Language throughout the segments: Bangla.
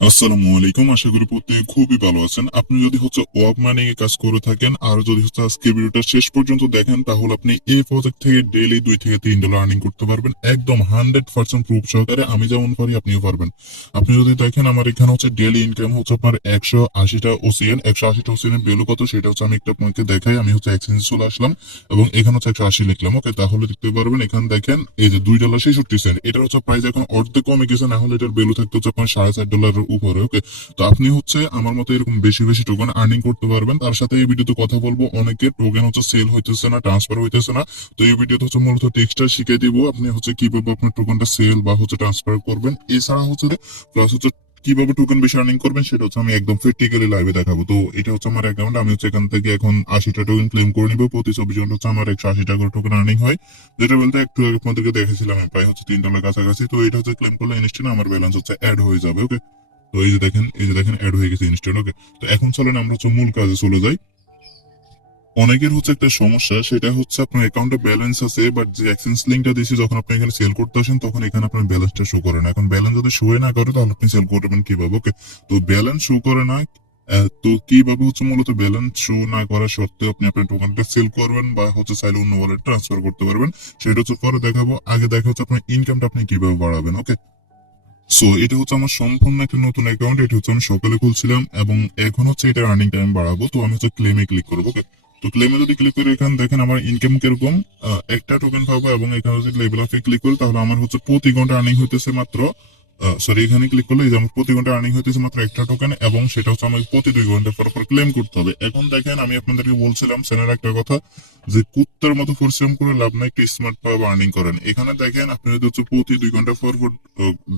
আসসালামু আলাইকুম। আশা করি প্রত্যেকে খুবই ভালো আছেন। আপনি যদি ওয়ার্ক মাইনিং এ কাজ করে থাকেন আর যদি আজকে ভিডিওটা শেষ পর্যন্ত দেখেন, তাহলে আপনি এই প্রজেক্ট থেকে ডেইলি $2 থেকে $3 আর্নিং করতে পারবেন একদম 100% প্রুফ সহকারে। আমি যেমন পারি আপনিও পারবেন। আপনি যদি দেখেন আমার এখানে ডেইলি ইনকাম আপনার 180টা ওসিএন। 180টা ওসিএন এর ভ্যালু কত সেটা আমি একটু আপনাকে দেখাই। আমি এক্সচেঞ্জে চলে আসলাম এবং এখানে 180 লিখলাম। ওকে, তাহলে দেখতে পারবেন এখানে দেখেন এই যে $2.66। এটার প্রাইস এখন অর্ধেক কমে গেছে, না হলে এটার ভ্যালু থাকতে আপনার $4.5 উপরে। ওকে, তো আপনি আমার মতো এরকম বেশি বেশি টোকেন আর্নিং করতে পারবেন। তার সাথে এই ভিডিওতে কথা বলবো অনেকের টোকেন সেল হইতেছে না, ট্রান্সফার হইতেছে না। তো এই ভিডিওতে মূলত টেক্সটটা শিখিয়ে দিব আপনি কিভাবে আপনার টোকেনটা সেল বা ট্রান্সফার করবেন। এছাড়া প্লাস কিভাবে টোকেন বেশি আর্নিং করবেন সেটা আমি একদম প্র্যাকটিক্যালি লাইভে দেখাবো। তো এটা আমার অ্যাকাউন্ট। আমি এখান থেকে এখন 80টা টোকেন ক্লেম করে নিব। প্রতি 24 ঘন্টা আমার 180 টাকা করে টোকেন আর্নিং হয়, যেটা বলতে একটু আগে আপনাদেরকে দেখেছিলাম প্রায় $3 কাছাকাছি। তো এটা ক্লেম করলে ইনস্ট্যান্ট আমার ব্যালেন্স অ্যাড হয়ে যাবে। ওকে, তো এই যে দেখেন অ্যাড হয়ে গেছে ইনস্ট্যান্ট। ওকে, তো এখন চলেন আমরা মূল কাজে চলে যাই। অনেকের একটা সমস্যা, সেটা আপনার অ্যাকাউন্টে ব্যালেন্স আছে, বাট যে এক্সচেঞ্জ লিংকটা দিয়েছি যখন আপনি এখানে সেল করতে আসেন তখন এখানে আপনার ব্যালেন্সটা শো করে না। এখন ব্যালেন্স যদি শো না করে তাহলে আপনি সেল করবেন কিভাবে? ওকে, তো ব্যালেন্স শো করে না, তো কিভাবে মূলত ব্যালেন্স শো না করা সত্ত্বেও আপনি আপনার টোকেনটা সেল করবেন বা চাইলে অন্য ওয়ালেট ট্রান্সফার করতে পারবেন, সেটা পরে দেখাবো। আগে দেখা আপনার ইনকামটা আপনি কিভাবে বাড়াবেন। ওকে, সো এটা আমার সম্পূর্ণ একটা নতুন অ্যাকাউন্ট। এটা আমি সকালে খুলছিলাম এবং এখন এটা আর্নিং টাইম বাড়াবো। তো আমি ক্লেমে ক্লিক করবো। ওকে, তো ক্লেমে যদি ক্লিক করে এখানে দেখেন আমার ইনকাম কিরকম, একটা টোকেন পাবো এবং এখানে যদি লেভেল আপে ক্লিক করি তাহলে আমার প্রতি ঘন্টা আর্নিং হইতেছে মাত্র সরি, এখানে ক্লিক করলে এই যে আমার প্রতি ঘন্টা আর্নিং হইতেছে মাত্র একটা টোকেন, এবং সেটা আমাকে প্রতি 2 ঘন্টা পর পর ক্লেম করতে হবে। এখন দেখেন আমি আপনাদেরকে বলছিলাম সেনার একটা কথা, যে কুত্তার মতো পরিশ্রম করে লাভ নাই, একটু স্মার্ট ভাবে আর্নিং করেন। এখানে দেখেন আপনি যদি প্রতি 2 ঘন্টা পর পর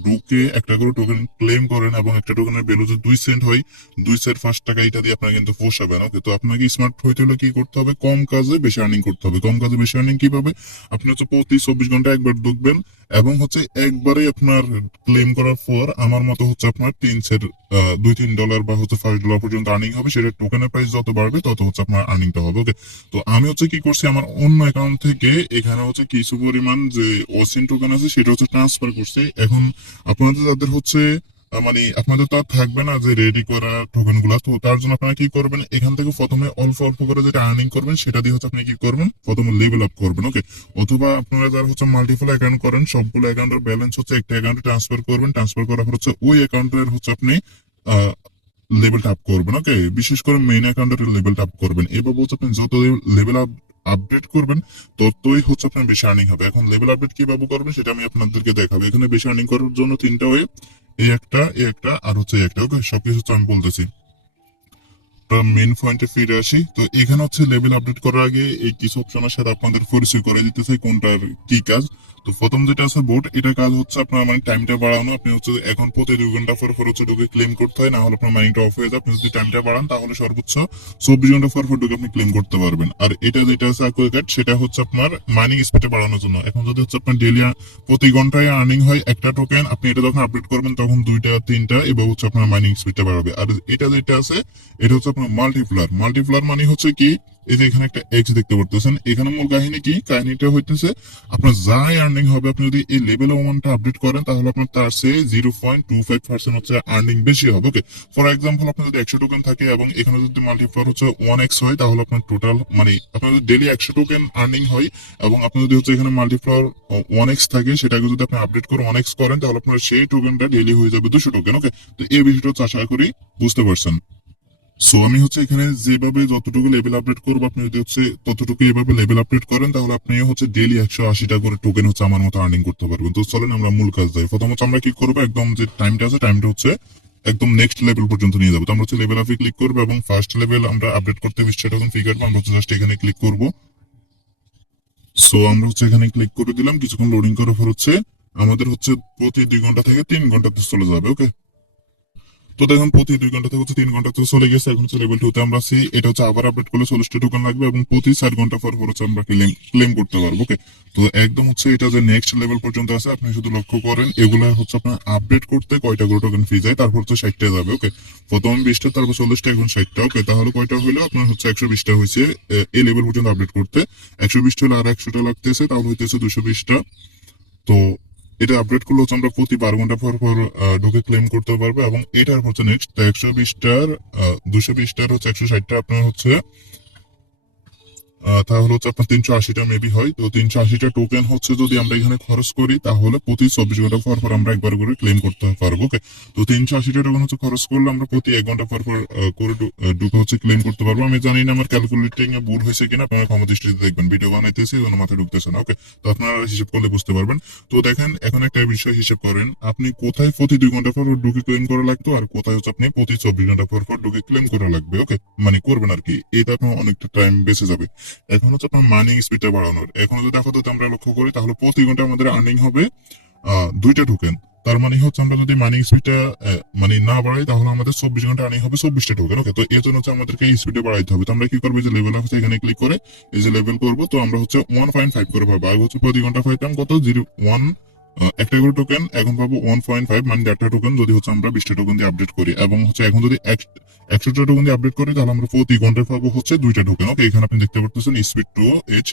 ঢুকে একটা করে টোকেন ক্লেম করেন এবং একটা টোকেনের ভ্যালু যদি 2 সেন্ট হয়, 2 সেন্ট 5 টাকা, এটা দিয়ে আপনার কিন্তু পোষাবেন। ওকে, তো আপনাকে স্মার্ট হইতে হলে কি করতে হবে? কম কাজে বেশি আর্নিং করতে হবে। কম কাজে বেশি আর্নিং কিভাবে? আপনি প্রতি 24 ঘন্টা একবার ঢুকবেন এবং একবারে আপনার ক্লেম করার পর আমার মতো আপনার 3 সেন্ট $2-3 বা $5 পর্যন্ত আর্নিং হবে। সেটা টোকেনের প্রাইস যত বাড়বে তত আপনার আর্নিংটা হবে। ওকে, তো আমি কি করছি, আমার অন্য অ্যাকাউন্ট থেকে এখানে কিছু পরিমাণ যে ওসিন টোকেন আছে সেটা ট্রান্সফার করছি। এখন আপনাদের যাদের মানে আপনাদের তো আর থাকবে না যে রেডি করা টোকেন গুলা, তো তার জন্য আপনারা কি করবেন, এখান থেকে প্রথমে অল্প অল্প করে যেটা আর্নিং করবেন সেটা দিয়ে আপনি কি করবেন, প্রথমে লেভেল আপ করবেন। ওকে, অথবা আপনারা যারা মাল্টিপল অ্যাকাউন্ট করেন, সবগুলো অ্যাকাউন্টের ব্যালেন্স একটা অ্যাকাউন্টে ট্রান্সফার করবেন। ট্রান্সফার করার পর ওই অ্যাকাউন্টের আপনি লেভেল আপ করবেন। ওকে, বিশেষ করে মেইন অ্যাকাউন্টের লেভেল আপ করবেন। এবার আপনি যত লেভেল আপ আপডেট করবেন ততই আপনার বেশি আর্নিং হবে। এখন লেভেল আপডেট কিভাবে করবেন সেটা আমি আপনাদেরকে দেখাবো। এখানে বেশি আর্নিং করার জন্য 3টা ওয়ে, এই একটা আর এই একটা। ওকে, সবকিছু আমি বলতেছি। মেইন পয়েন্টে ফিরে আসি। তো এখানে লেভেল আপডেট করার আগে এই কিছু অপশনের সাথে আপনাদের পরিচয় করে দিতে চাই কোনটার কি কাজ। তো প্রথম যেটা আছে বোট, এটা কাজ আপনার মানে টাইমটা বাড়ানো। আপনি এখন প্রতি 2 ঘন্টা পর পর ঢুকে ক্লেম করতে হয়, না হলে আপনার মাইনিংটা অফ হয়ে যায়। আপনি যদি টাইমটা বাড়ান তাহলে সর্বোচ্চ 24 ঘন্টা পর পর ঢুকে আপনি ক্লেম করতে পারবেন। আর এটা যেটা আছে অ্যাকুয়েকাট, সেটা আপনার মাইনিং স্পিডে বাড়ানোর জন্য। এখন যদি আপনার ডেইলি প্রতি ঘন্টায় আর্নিং হয় একটা টোকেন, আপনি এটা যখন আপডেট করবেন তখন 2টা 3টা, এবার আপনার মাইনিং স্পিডটা বাড়াবে। আর এটা যেটা আছে এটা আপনার মাল্টিপ্লার। মাল্টিপ্লার মানে কি, এই যে এখানে একটা এক্স দেখতে পারতেছেন, এখানে মূল কাহিনী কি, কাহিনীটা হইতেছে আপনার যাই আর্নিং হবে আপনি যদি এই লেভেল ওয়ানটা আপডেট করেন তাহলে আপনার তার চেয়ে 0.25% আর্নিং বেশি হবে। ওকে, ফর এক্সাম্পল আপনার যদি 100 টোকেন থাকে এবং এখানে যদি মাল্টিপ্লার 1x হয়, তাহলে আপনার টোটাল মানে আপনার যদি ডেলি 100 টোকেন আর্নিং হয় এবং আপনি যদি এখানে মাল্টিপ্লার 1x থাকে, সেটাকে যদি আপনি আপডেট করে 1x করেন তাহলে আপনার সেই টোকেনটা ডেলি হয়ে যাবে 200 টোকেন। ওকে, তো এই বিষয়টা আশা করি বুঝতে পারছেন। সো আমি এখানে যেভাবে যতটুকু লেভেল আপডেট করবো, আপনি যদি ততটুকু এভাবে লেভেল আপডেট করেন তাহলে আপনি ডেইলি 180টা করে টোকেন আমার মতো আর্নিং করতে পারবেন। তো চলেন আমরা মূল কাজ যাই। প্রথমত আমরা কি করবো, একদম যে টাইমটা আছে টাইমটা একদম নেক্সট লেভেল পর্যন্ত নিয়ে যাবো। তো আমরা লেভেল আপে ক্লিক করবো এবং ফার্স্ট লেভেল আমরা আপডেট করতে 20টা টোকেন ফি কাটবো। আমরা জাস্ট এখানে ক্লিক করবো। সো আমরা এখানে ক্লিক করে দিলাম। কিছুক্ষণ লোডিং করার পর আমাদের প্রতি 2 ঘন্টা থেকে 3 ঘন্টাতে চলে যাবে। ওকে, তো দেখুন প্রতি 2 ঘন্টা থেকে 3 ঘন্টা তো চলে গেছে। এখন লেভেল 2 তে আমরা আছি। এটা আবার আপডেট করলে 40টা টোকেন লাগবে এবং প্রতি 4 ঘন্টা পর পর আমরা ক্লেম করতে পারবো। ওকে, তো একদম এটা যে নেক্সট লেভেল পর্যন্ত আছে, আপনি শুধু লক্ষ্য করেন এগুলা আপনার আপডেট করতে কয়টা করে টোকেন ফি যায়, তারপর 60টা যাবে। ওকে, প্রথম 20টা, তারপর 40টা, এখন 60টা। ওকে, তাহলে কয়টা হইলো আপনার 120টা হয়েছে এই লেভেল পর্যন্ত আপডেট করতে। 120টা হলে আর 100টা লাগতেছে, তাহলে হইতেছে 220টা। তো এটা আপডেট করলে হচ্ছে আমরা প্রতি 12 ঘন্টা পর পর ঢুকে ক্লেম করতে পারবো। এবং এটার হচ্ছে নেক্সট 120টার 220টার হচ্ছে 160টা আপনার হচ্ছে তাহলে হচ্ছে আপনার 380টা মেবি হয়। তো 380টা টোকেন হচ্ছে যদি আমরা এখানে খরচ করি তাহলে প্রতি 24 ঘন্টা পর পর আমরা একবার করে ক্লেম করতে পারবো। ওকে, তো 380টা টোকেন হচ্ছে খরচ করলে আমরা প্রতি 1 ঘন্টা পর পর করে ঢুকে হচ্ছে ক্লেম করতে পারবো। আমি জানি না আমার ক্যালকুলেটিং এ ভুল হয়েছে কিনা, আপনারা ক্ষমা দৃষ্টিতে দেখবেন, ভিডিও বানাইতেছি কোনো মাথায় ঢুকতেছে না। ওকে, তো আপনারা হিসেব করলে বুঝতে পারবেন। তো দেখেন এখন একটা বিষয় হিসেব করেন, আপনি কোথায় প্রতি 2 ঘন্টা পর পর ঢুকে ক্লেম করা লাগতো আর কোথায় হচ্ছে আপনি প্রতি 24 ঘন্টা পর পর ঢুকে ক্লেম করা লাগবে। ওকে, মানে করবেন আর কি, এটা আপনার অনেকটা টাইম বেঁচে যাবে। এখন হচ্ছে আপনার মাইনিং স্পিডটা বাড়ানোর, এখন যদি আপাতত আমরা লক্ষ্য করি তাহলে প্রতি ঘন্টা আমাদের আর্নিং হবে 2টা টোকেন। তার মানে হচ্ছে আমরা যদি মাইনিং স্পিডটা মানে না বাড়াই তাহলে আমাদের 24 ঘন্টা আর্নিং হবে 24টা টোকেন। ওকে, তো এর জন্য হচ্ছে আমাদেরকে এই স্পিডে বাড়াইতে হবে। তো আমরা কি করবো, যে লেভেল আছে এখানে ক্লিক করে এই যে লেভেল করবো, তো আমরা হচ্ছে 1.5 করে পাবো। আগে হচ্ছে প্রতি ঘন্টা পাইতাম কত 01 একটা করে টোকেন, এখন পাবো 1.5 মানে 4টা টোকেন যদি হচ্ছে আমরা 20টা টোকেন দিয়ে আপডেট করি। এবং হচ্ছে এখন যদি 100টা টোকেন দিয়ে আপডেট করি তাহলে আমরা প্রতি ঘন্টায় পাবো হচ্ছে 2টা টোকেন। ওকে, এখানে আপনি দেখতে পাচ্ছেন স্পিড 2h।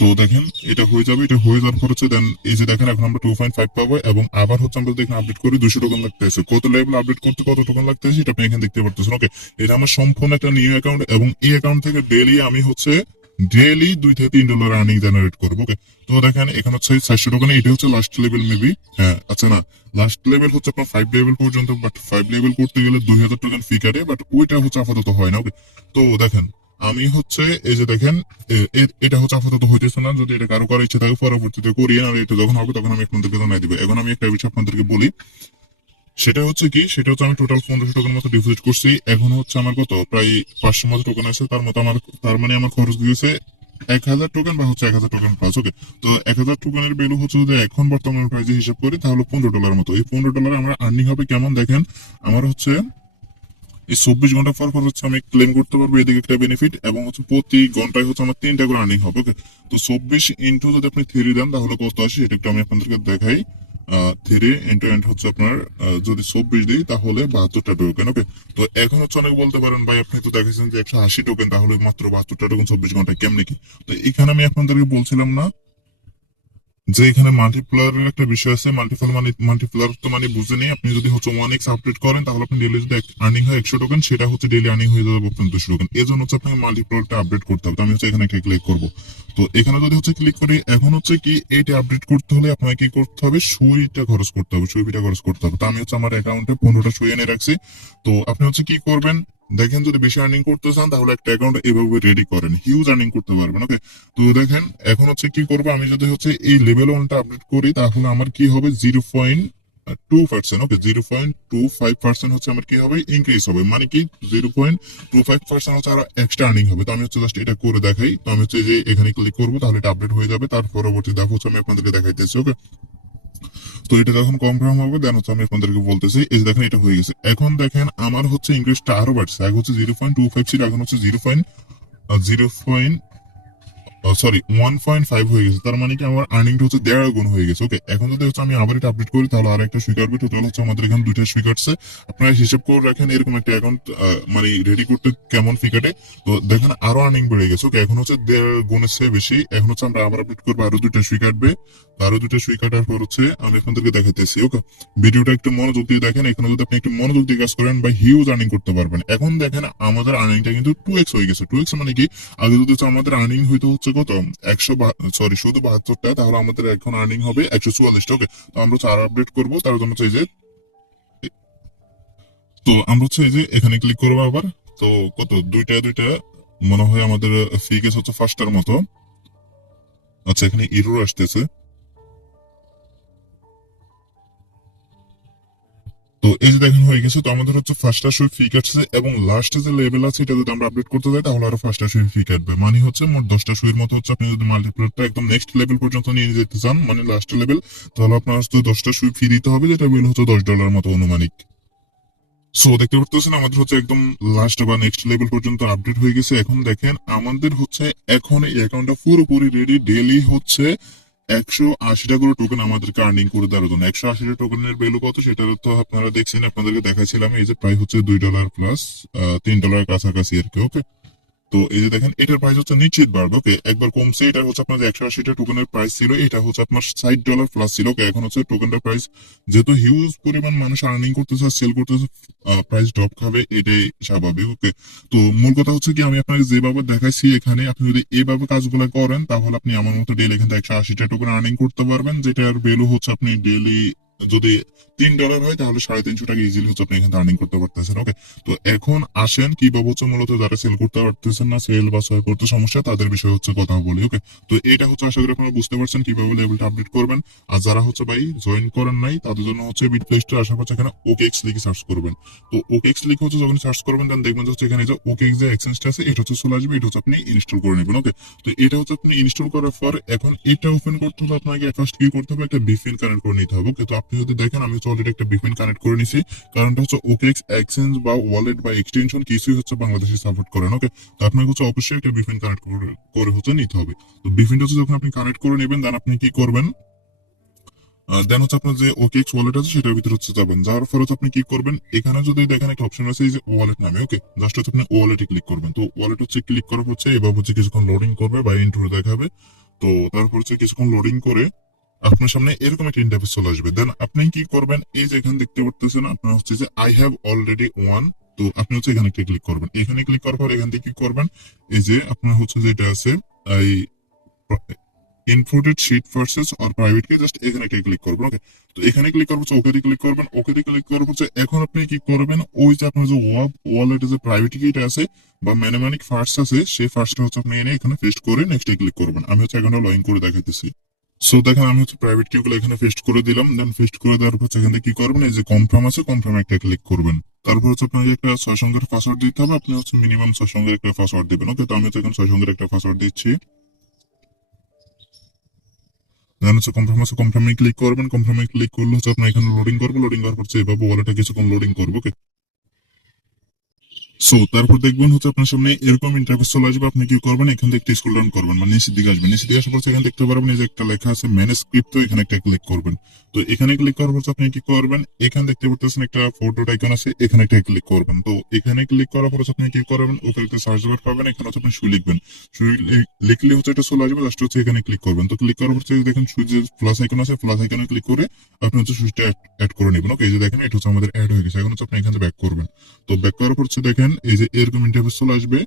তো দেখেন এটা হয়ে যাবে, এটা হয়ে যাওয়ার পর হচ্ছে দেন এই যে দেখেন এখন আমরা 2.5 পাবো। এবং আবার হচ্ছে আমরা দেখেন আপডেট করি 200 টোকেন লাগতেছে। কত লেভেল আপডেট করতে কত টোকেন লাগতেছে এটা আপনি এখানে দেখতে পাচ্ছেন। ওকে, এটা আমার সম্পূর্ণ একটা নিউ অ্যাকাউন্ট এবং এই অ্যাকাউন্ট থেকে ডেইলি আমি হচ্ছে ডেইলি $2 থেকে $3 আর্নিং জেনারেট করবো। ওকে, তো দেখেন এখানে হচ্ছে 400 টোকেন, এটা হচ্ছে লাস্ট লেভেল মেবি, হ্যাঁ আচ্ছা না, লাস্ট লেভেল হচ্ছে আপনার 5 লেভেল পর্যন্ত, বাট 5 লেভেল করতে গেলে 2000 টোকেন ফি কাটে, বাট ওইটা হচ্ছে আপাতত হয় না। ওকে, তো দেখেন আমি হচ্ছে এই যে দেখেন এটা হচ্ছে আপাতত হইতেছে না, যদি এটা কারো করার ইচ্ছে থাকে পরবর্তীতে করিয়ে, আর এটা যখন হবে তখন আমি আপনাদেরকে জানাই দিবো। এখন আমি একটা বিষয় আপনাদেরকে বলি, সেটা হচ্ছে কি, সেটা হচ্ছে আমি টোটাল 1500 টোকেন মতো ডিপোজিট করছি। এখন হচ্ছে আমার কত প্রায় 500 মতো টোকেন আছে, তার মতো আমার, তার মানে আমার খরচ দিয়েছে 1000 টোকেন বা হচ্ছে 1000 টোকেন প্লাস। ওকে, তো 1000 টোকেনের ভ্যালু হচ্ছে যদি এখন বর্তমান প্রাইসে হিসাব করি তাহলে $15 মতো। এই $15 আমার আর্নিং হবে কেমন দেখেন, আমার হচ্ছে এই 24 ঘন্টা পর পর হচ্ছে আমি ক্লেম করতে পারবো, এদিকে একটা বেনিফিট, এবং হচ্ছে প্রতি ঘন্টায় হচ্ছে আমার 3টা করে আর্নিং হবে। ওকে, তো 24 ইন্টু যদি আপনি 3 দেন তাহলে কত আসে এটা একটু আমি আপনাদেরকে দেখাই। 3 ইন্টু এন্ড হচ্ছে আপনার যদি 24 দিই তাহলে 72টা টোকেন। ওকে, তো এখন হচ্ছে অনেকে বলতে পারেন ভাই আপনি তো দেখেছেন যে 180 টোকেন, তাহলে মাত্র 72টা টোকেন 24 ঘন্টায় কেমনে কি? তো এখানে আমি আপনাদেরকে বলছিলাম না যে এখানে মাল্টিপ্লায়ারের একটা বিষয় আছে। মাল্টিপ্লায়ার তো মানে বুঝে নেই, আপনি যদি হচ্ছে 1x আপডেট করেন তাহলে আপনি ডেইলি যদি আর্নিং হয় 100 টোকেন, সেটা হচ্ছে ডেইলি আর্নিং হয়ে যাবে আপনার 200 টোকেন। এর জন্য হচ্ছে আপনাকে মাল্টিপ্লায়ারটা আপডেট করতে হবে। তো আমি হচ্ছে এখানে একটা ক্লিক করবো। তো এখানে যদি হচ্ছে ক্লিক করি, এখন হচ্ছে কি এইটা আপডেট করতে হলে আপনাকে কি করতে হবে, সুইটা খরচ করতে হবে, সুইটা খরচ করতে হবে। তো আমি হচ্ছে আমার অ্যাকাউন্টে 15টা সুই এনে রাখছি। তো আপনি হচ্ছে কি করবেন দেখেন, যদি বেশি আর্নিং করতে চান তাহলে একটা অ্যাকাউন্ট এভাবে রেডি করেন, হিউজ আর্নিং করতে পারবেন। ওকে, তো দেখেন এখন হচ্ছে কি করবো, আমি যদি হচ্ছে এই লেভেল 1টা আপডেট করি তাহলে আমার কি হবে 0.2%। ওকে, 0.25% হচ্ছে আমার কি হবে ইনক্রিজ হবে, মানে কি 0.25% হচ্ছে আরো এক্সট্রা আর্নিং হবে। তো আমি হচ্ছে জাস্ট এটা করে দেখাই। তো আমি হচ্ছে যে এখানে ক্লিক করবো তাহলে এটা আপডেট হয়ে যাবে। তার পরবর্তী দেখো হচ্ছে আমি আপনাদেরকে দেখাইতেছি। ওকে, তো এটা যখন কনফার্ম হবে দেন হচ্ছে আমি আপনাদেরকে বলতেছি, এই যে দেখেন এটা হয়ে গেছে। এখন দেখেন আমার হচ্ছে ইনক্রিজটা আরো বাড়ছে, আগে হচ্ছে 0.25 ছিল, এখন হচ্ছে 1.5 হয়ে গেছে। তার মানে কি আমার আর্নিংটা হচ্ছে 1.5 গুণ হয়ে গেছে। ওকে, এখন যদি হচ্ছে আমি আবার এটা আপডেট করি তাহলে আর একটা সুইচ আসবে। টোটাল হচ্ছে আমাদের এখানে 2টা সুইচ আসছে। আপনারা হিসাব করে রাখেন এরকম একটা অ্যাকাউন্ট মানে রেডি করতে কেমন ফি কাটে। তো দেখেন আরো আর্নিং বেড়ে গেছে। ওকে, এখন হচ্ছে 1.5 গুণের চেয়ে বেশি। এখন হচ্ছে আমরা আবার আপডেট করবো, আরো 2টা সুইচ কাটবে। আরো 2টা সুইচ কাটার পর হচ্ছে আমি আপনাদেরকে দেখাইতেছি। ওকে, ভিডিওটা একটু মনোযোগ দিয়ে দেখেন, এখানে যদি আপনি একটু মনোযোগ দিয়ে কাজ করেন বা হিউজ আর্নিং করতে পারবেন। এখন দেখেন আমাদের আর্নিংটা কিন্তু 2x হয়ে গেছে। 2x মানে কি, আগে যদি হচ্ছে আমাদের আর্নিং হইতে হচ্ছে কত 100 শুধু 72টা, তাহলে আমাদের এখন আর্নিং হবে 144টা। ওকে, তো আমরা হচ্ছে আরো আপডেট করবো, তার জন্য হচ্ছে এই যে, তো আমরা হচ্ছে এই যে এখানে ক্লিক করবো আবার। তো কত দুইটা দুইটা মনে হয় আমাদের ফি গেস হচ্ছে 5টার মতো। আচ্ছা, এখানে এরর আসতেছে। তো এই যে দেখেন হয়ে গেছে। তো আমাদের হচ্ছে 5টা সুই ফি কাটছে, এবং লাস্টে যে লেভেল আছে এটা যদি আমরা আপডেট করতে যাই তাহলে আরো 5টা সুই ফি কাটবে, মানে হচ্ছে মোট 10টা সুইয়ের মতো হচ্ছে। আপনি যদি মাল্টিপ্লেয়ারটা একদম নেক্সট লেভেল পর্যন্ত নিয়ে যেতে চান, মানে লাস্ট লেভেল, তাহলে আপনার হচ্ছে 10টা সুই ফি দিতে হবে, যেটা বিল হচ্ছে $10 মতো অনুমানিক। সো দেখতে পাচ্ছেন আমাদের হচ্ছে একদম লাস্ট বা নেক্সট লেভেল পর্যন্ত আপডেট হয়ে গেছে। এখন দেখেন আমাদের হচ্ছে এখন এই অ্যাকাউন্টটা পুরোপুরি রেডি, ডেইলি হচ্ছে 180টা করে টোকেন আমাদেরকে আর্নিং করে দেওয়ার জন্য। 180টা টোকেনের ভ্যালু কত সেটা তো আপনারা দেখছেন, আপনাদেরকে দেখাইছিলাম, এই যে প্রায় হচ্ছে $2 প্লাস $3 কাছাকাছি আর কি। ওকে, তো এই যে দেখেন এটার প্রাইস হচ্ছে নিশ্চিত বাড়বে। ওকে, একবার কমছে, এটা হচ্ছে আপনার যে 180টা টোকেনের প্রাইস ছিল, এটা হচ্ছে আপনার $60 প্লাস ছিল। ওকে, এখন হচ্ছে টোকেনটার প্রাইস যেহেতু হিউজ পরিমাণ মানুষ আর্নিং করতেছে, সেল করতেছে, প্রাইস ড্রপ খাবে, এটাই স্বাভাবিক। ওকে, তো মূল কথা হচ্ছে কি, আমি আপনাকে যেভাবে দেখাইছি এখানে আপনি যদি এইভাবে কাজগুলো করেন তাহলে আপনি আমার মতো ডেলি এখান থেকে 180টা টোকেন আর্নিং করতে পারবেন, যেটার ভ্যালু হচ্ছে আপনি ডেলি যদি $3 হয় তাহলে 350 টাকা ইজিলি হচ্ছে আপনি এখানে আর্নিং করতে পারতেছেন। ওকে, তো এখন আসেন কিভাবে হচ্ছে মূলত যারা সেল করতে পারতেছেন না, সেল বা সয় করতে সমস্যা, তাদের বিষয়ে হচ্ছে কথা বলি। ওকে, তো এটা হচ্ছে আশা করি আপনারা বুঝতে পারছেন কিভাবে লেভেলটা আপডেট করবেন। আর যারা হচ্ছে ভাই জয়েন করেন নাই তাদের জন্য হচ্ছে বিটপ্লে স্টোর আসার পর এখানে ওকেএক্স লিখে সার্চ করবেন। তো ওকেএক্স লিখে হচ্ছে যখন সার্চ করবেন দেন দেখবেন হচ্ছে এখানে যে ওকেএক্স যে এক্সচেঞ্জটা আছে এটা হচ্ছে চলে আসবে, এটা হচ্ছে আপনি ইনস্টল করে নেবেন। ওকে, তো এটা হচ্ছে আপনি ইনস্টল করার পর এখন এটা ওপেন করতে হলে আপনাকে ফার্স্ট কি করতে হবে, একটা ভিপিএন কানেক্ট করে নিতে হবে। ওকে, তো আপনি যদি দেখেন আমি অলরেডি একটা ভিপিএন কানেক্ট করে নিছি, কারণটা হচ্ছে ওকেএক্স এক্সচেঞ্জ বা ওয়ালেট বা এক্সটেনশন কিছুই হচ্ছে বাংলাদেশে সাপোর্ট করেন। ওকে, তো আপনাকে হচ্ছে অবশ্যই একটা ভিপিএন কানেক্ট করে হচ্ছে নিতে হবে। তো ভিপিএনটা হচ্ছে যখন আপনি কানেক্ট করে নেবেন দেন আপনি কি করবেন, দেন হচ্ছে আপনার যে ওকেএক্স ওয়ালেট আছে সেটার ভিতরে হচ্ছে যাবেন, যাওয়ার পরে হচ্ছে আপনি কি করবেন, এখানে যদি দেখেন একটা অপশন আছে এই যে ওয়ালেট নামে। ওকে, জাস্ট হচ্ছে আপনি ওয়ালেটে ক্লিক করবেন। তো ওয়ালেট হচ্ছে ক্লিক করার হচ্ছে এভাবে হচ্ছে কিছুক্ষণ লোডিং করবে বা ইন্ট্রো দেখাবে। তো তারপর হচ্ছে কিছুক্ষণ লোডিং করে আপনার সামনে এরকম একটা ইন্টারফেস চলে আসবে। দেন আপনি কি করবেন, এই যে এখানে দেখতে পারতেছেন আপনার হচ্ছে যে আই হ্যাভ অলরেডি ওয়ান। তো আপনি হচ্ছে এখানে একটা ক্লিক করবেন, এখানে ক্লিক করার পর এখান থেকে কি করবেন, এই যে আপনার হচ্ছে যেটা আছে এই ইনপুটেড শিট ভার্সেস আর প্রাইভেট কে, জাস্ট এখানে একটা ক্লিক করবেন। ওকে, তো এখানে ক্লিক করবো, ওকে দিয়ে ক্লিক করবেন। ওকে দিয়ে ক্লিক করবো এখন আপনি কি করবেন, ওই যে আপনার যে ওয়ালেটে যে প্রাইভেট কিটা আছে বা ম্যানেমানিক ফার্স্ট আছে সেই ফার্স্টটা হচ্ছে আপনি এনে এখানে পেস্ট করে নেক্সট ক্লিক করবেন। আমি হচ্ছে এখানে লগ ইন করে দেখাইতেছি। সো দেখেন আমি হচ্ছে প্রাইভেট কিগুলো এখানে পেস্ট করে দিলাম, দেন পেস্ট করে দেওয়ার পর এখান থেকে কি করবেন, এই যে কনফার্ম আছে কনফার্ম একটা ক্লিক করবেন। তারপর হচ্ছে আপনাকে একটা 6 সংখ্যার পাসওয়ার্ড দিতে হবে, আপনি হচ্ছে মিনিমাম 6 সংখ্যার একটা পাসওয়ার্ড দিবেন। ওকে, তো আমি হচ্ছে এখন 6 সংখ্যার একটা পাসওয়ার্ড দিচ্ছি। দেন হচ্ছে কনফার্মে ক্লিক করবেন, কনফার্মে ক্লিক করলে হচ্ছে আপনার এখানে লোডিং করবো, লোডিং করার পর এভাবে ওয়ালেটটা কিছুক্ষণ লোডিং করবো। ওকে, সো তারপর দেখবেন হচ্ছে আপনার সামনে এরকম ইন্টারফেস চলে আসবে, আপনি কি করবেন এখান থেকে স্ক্রল ডাউন করবেন, মানে নিচের দিকে আসবেন, নিচের দিকে আসার পর এখানে দেখতে পারবেন এই যে একটা লেখা আছে ম্যানেজ ক্রিপ্টো, এখানে একটা ক্লিক করবেন। তো এখানে ক্লিক করার পর আপনি কি করবেন, এখানে দেখতে পাচ্ছেন একটা ফটো আইকন আছে, এখানে একটা ক্লিক করবেন। তো এখানে ক্লিক করার পর আপনি কি করবেন, ওখানে একটা সার্চ বার পাবেন, এখানে হচ্ছে আপনি সুই লিখবেন, সুই লিখলে হচ্ছে এটা চলে আসবে, জাস্ট হচ্ছে এখানে ক্লিক করবেন। তো ক্লিক করার পর দেখেন সুই যে প্লাস আইকন আছে, প্লাস আইকনে ক্লিক করে আপনি হচ্ছে সুইচটা অ্যাড করে নেবেন। ওকে, এই যে দেখেন এটা হচ্ছে আমাদের অ্যাড হয়ে গেছে, এখন হচ্ছে আপনি এখানে ব্যাক করবেন। তো ব্যাক করার পর দেখেন এই যে এরকম ইন্টারফেস চলে আসবে।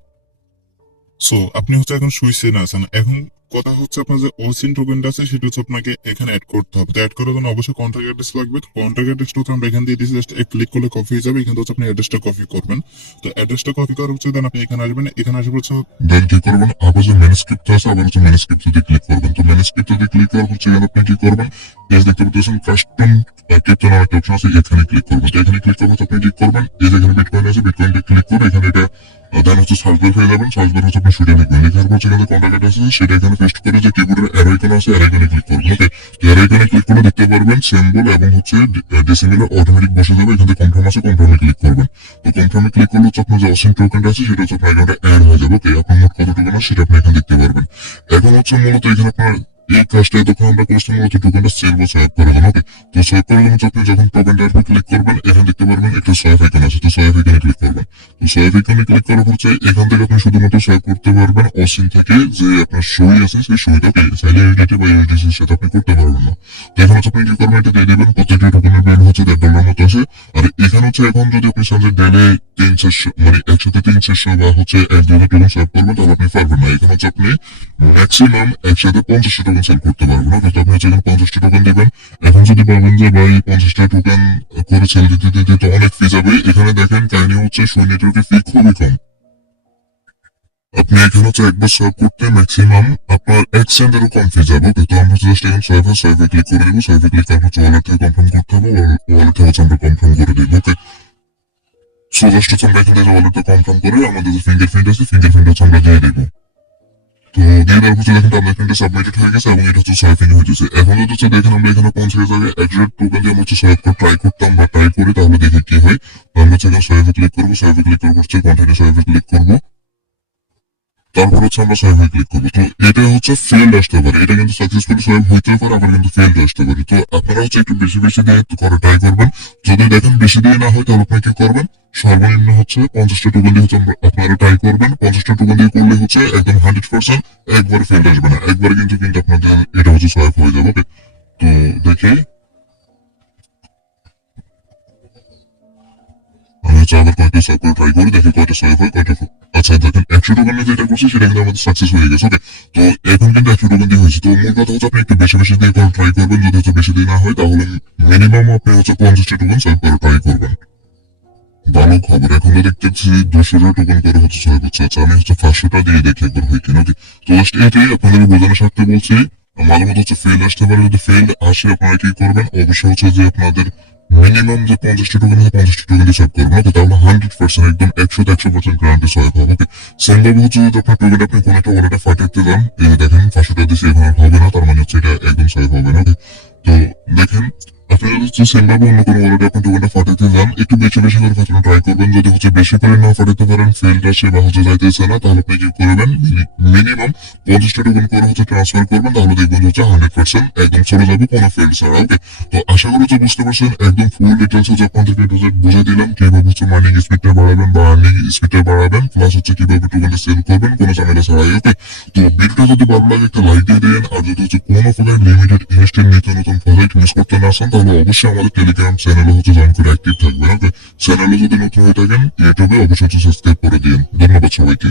সো আপনি হচ্ছে এখন সুইচে না আছেন, এখন কথা হচ্ছে আপনার যে অসিন টোকেনটা আছে সেটা হচ্ছে আপনাকে এখানে অ্যাড করতে হবে। তো অ্যাড করার জন্য অবশ্যই কন্ট্যাক্ট অ্যাড্রেস লাগবে। কন্ট্যাক্ট অ্যাড্রেসটা হচ্ছে আমরা এখান দিয়ে দিয়েছি, জাস্ট ক্লিক করলে কপি হয়ে যাবে, এখান থেকে হচ্ছে আপনি অ্যাড্রেসটা কপি করবেন। তো অ্যাড্রেসটা কপি করার হচ্ছে দেন আপনি এখানে আসবেন, এখানে আসবে হচ্ছে দেন কি করবেন, আবার যে ম্যানুস্ক্রিপ্ট আছে আবার হচ্ছে ম্যানুস্ক্রিপ্ট দিয়ে ক্লিক করবেন। তো ম্যানুস্ক্রিপ্ট দিয়ে ক্লিক করার হচ্ছে এখানে আপনি কি করবেন, এই দেখতে পাচ্ছেন কাস্টম ক্রিপ্টো নামে একটা অপশন আছে, এখানে ক্লিক করবেন। তো এখানে ক্লিক করবেন আপনি কি করবেন, এই যে এখানে বিটকয়েন আছে, বিটকয়েন দিয়ে ক্লিক করে এখানে এটা দেন হচ্ছে সার্চ বার হয়ে যাবেন, সার্চ বার হচ্ছে আপনি সেটা লিখবেন, লেখার পর সেখানে কন্ট্যাক্ট আছে সেটা এখানে পেস্ট করে যে কিবোর্ডের অ্যারো আইকন আছে অ্যারো আইকনে ক্লিক করবেন। ওকে, অ্যারো আইকনে ক্লিক করে দেখতে পারবেন সিম্বল এবং হচ্ছে ডেসিমেলে অটোমেটিক বসে যাবে, এখানে কনফার্ম আছে কনফার্মে ক্লিক করবেন। তো কনফার্মে ক্লিক করলে হচ্ছে আপনার যে অসিন টোকেনটা আছে সেটা হচ্ছে আপনার অ্যাকাউন্টে অ্যাড হয়ে যাবে। ওকে, আপনার মোট কত টোকেন আছে সেটা আপনি এখানে দেখতে পারবেন। এখন হচ্ছে মূলত এখানে আপনার এই কাজটা তখন আমরা করছি মূলত টোকেনটা সেল বা সোয়াপ করার জন্য। ওকে, তো সোয়াপ করার জন্য আপনি যখন টোকেনটার উপর ক্লিক করবেন এখানে দেখতে পারবেন একটা সোয়াপ আইকন আছে, তো সোয়াপ আইকনে ক্লিক করবেন। তো সোয়াপ আইকনে ক্লিক করার পর এখান থেকে আপনি শুধুমাত্র সোয়াপ করতে পারবেন অসিন থেকে যে আপনার সই আছে সেই সইটাকে, চাইলে ইউনিটি বা ইউনিটিসির সাথে আপনি করতে পারবেন না। তো এখন হচ্ছে আপনি কি করবেন, এটা দিয়ে দেবেন, প্রত্যেকটি টোকেনের ভ্যালু হচ্ছে $1 মতো আছে। আর এখানে হচ্ছে এখন যদি আপনি চান যে ডেলে 300 মানে একসাথে 300 বা হচ্ছে 1-2 টোকেন সোয়াপ করবেন তাহলে আপনি পারবেন না। এখানে হচ্ছে আপনি ম্যাক্সিমাম একসাথে 50টা টোকেন সেল করতে পারবেন। ওকে, তো আপনি হচ্ছে এখানে 50টা টোকেন দিবেন। এখন যদি ভাবেন যে ভাই 50টা টোকেন করে সেল দিতে দিতে তো অনেক ফি যাবে, এখানে দেখেন কাহিনী হচ্ছে সই নেটওয়ার্কের ফি খুবই কম। আপনি এখানে হচ্ছে একবার সোয়াপ করতে ম্যাক্সিমাম আপনার 1 সেন্টেরও কম ফি যাবে। ওকে, তো আমরা জাস্ট এখন সোয়াপে ক্লিক করে দিব, সোয়াপে ক্লিক করার হচ্ছে ওয়ালেট থেকে কনফার্ম করতে হবে, ওয়ালেটে হচ্ছে আমরা কনফার্ম করে দিব। ওকে, সো জাস্ট হচ্ছে আমরা এখান থেকে ওয়ালেটটা কনফার্ম করে আমাদের যে ফিঙ্গারপ্রিন্ট আছে ফিঙ্গারপ্রিন্ট হচ্ছে আমরা দিয়ে দিব। তো দিয়ে দেওয়ার পর দেখেন ট্রানজাকশনটা সাবমিটেড হয়ে গেছে এবং এটা হচ্ছে সোয়াপিং হয়ে গেছে। এখন যদি হচ্ছে দেখেন আমরা এখানে 50,000 এক্সাক্ট টোকেন দিয়ে আমরা হচ্ছে সোয়াপ করে ট্রাই করতাম বা ট্রাই করি তাহলে দেখি কি হয়। তো আমরা হচ্ছে এখানে সোয়াপে ক্লিক করবো, সোয়াপে ক্লিক করার পর হচ্ছে কন্টিনিউ সোয়াপে ক্লিক করবো, তারপর হচ্ছে আমরা সোয়াপে ক্লিক করবো। তো এটা হচ্ছে ফেল্ড আসতে পারে, এটা কিন্তু সাকসেসফুলি সোয়াপ হইতে পারে আবার কিন্তু ফেল্ড আসতে পারে। তো আপনারা হচ্ছে একটু বেশি বেশি দিয়ে করা ট্রাই করবেন। তো যদি দেখেন বেশি দিয়ে না হয় তাহলে আপনি কি করবেন, সর্বনিম্ন হচ্ছে 50টা টোকেন দিয়ে হচ্ছে আপনারা ট্রাই করবেন। 50টা টোকেন দিয়ে করলে হচ্ছে একদম 100% একবার ফেল আসবে না, একবার কিন্তু আপনাদের এটা হচ্ছে সোয়াইপ হয়ে যাবে। ওকে, তো দেখে আমি হচ্ছে আবার কয়েকটা সোয়াইপ করে ট্রাই করি, দেখি কয়টা সোয়াইপ হয় কয়টা আচ্ছা দেখেন 100 টোকেন যেটা করছি সেটা কিন্তু আমাদের সাকসেস হয়ে গেছে। ওকে, তো এখন কিন্তু 100 টোকেন দিয়ে হয়েছে। তো মূল কথা হচ্ছে আপনি একটু বেশি বেশি দিয়ে করে ট্রাই করবেন, যদি হচ্ছে বেশি দিয়ে না হয় তাহলে মিনিমাম আপনি হচ্ছে 50টা টোকেন সোয়াইপ করে ট্রাই করবেন। ভালো খবর, এখন তো দেখতেছি 200টা টোকেন করে হচ্ছে ছয় হচ্ছে। আচ্ছা আমি হচ্ছে 500টা দিয়ে দেখি একবার হয় কিনা। ওকে, তো জাস্ট এটাই আপনাদের বোঝানোর স্বার্থে বলছি। মাঝে মধ্যে হচ্ছে ফেল আসতে পারে, যদি ফেল আসে আপনারা কি করবেন, অবশ্যই হচ্ছে যে আপনাদের মিনিমাম যে 50টা টোকেন আছে 50টা টোকেন দিয়ে সেভ করবেন। ওকে, তাহলে 100% একদম 100% গ্যারান্টি সোয়াইপ হবে। ওকে, সেম ভাবে হচ্ছে যদি আপনার টোকেন আপনি কোনো একটা ওয়ালেটে ফাটাইতে যান, এই যে দেখেন 500টা দিয়েছি এখন আর হবে না, তার মানে হচ্ছে এটা একদম সোয়াইপ হবে না। ওকে, তো দেখেন আপনারা হচ্ছে সেম ভাবে অন্য কোনো ওয়ালেটে আপনি টোকেনটা ফাটাইতে যান, একটু বেশি বেশি করে ফাটানো ট্রাই করবেন। যদি হচ্ছে বেশি করে না ফাটাইতে পারেন, ফেলড আসে বা হচ্ছে যাইতেছে না, তাহলে আপনি কি করবেন, মিনিমাম 50টা টোকেন করে হচ্ছে ট্রান্সফার করবেন, তাহলে দেখবেন হচ্ছে 100% একদম চলে যাবে কোনো ফেলড ছাড়া। ওকে, তো আশা করি হচ্ছে বুঝতে পারছেন, একদম ফুল ডিটেলস হচ্ছে আপনাদেরকে একটু বুঝে দিলাম কিভাবে হচ্ছে মার্নিং স্পিডটা বাড়াবেন বা আর্নিং স্পিডটা বাড়াবেন, প্লাস হচ্ছে কিভাবে টোকেনটা সেল করবেন কোনো ঝামেলা ছাড়াই। ওকে, তো ভিডিওটা যদি ভালো লাগে একটা লাইক দিয়ে দিন, আর যদি হচ্ছে কোনো প্রকার লিমিটেড ইনস্ট্যান্ট নিত্য নতুন প্রজেক্ট মিস করতে না চান তাহলে অবশ্যই আমাদের টেলিগ্রাম চ্যানেলে হচ্ছে জয়েন করে অ্যাক্টিভ থাকবেন। ওকে, চ্যানেলে যদি নতুন হয়ে থাকেন ইউটিউবে অবশ্যই হচ্ছে সাবস্ক্রাইব করে দিন। ধন্যবাদ সবাইকে।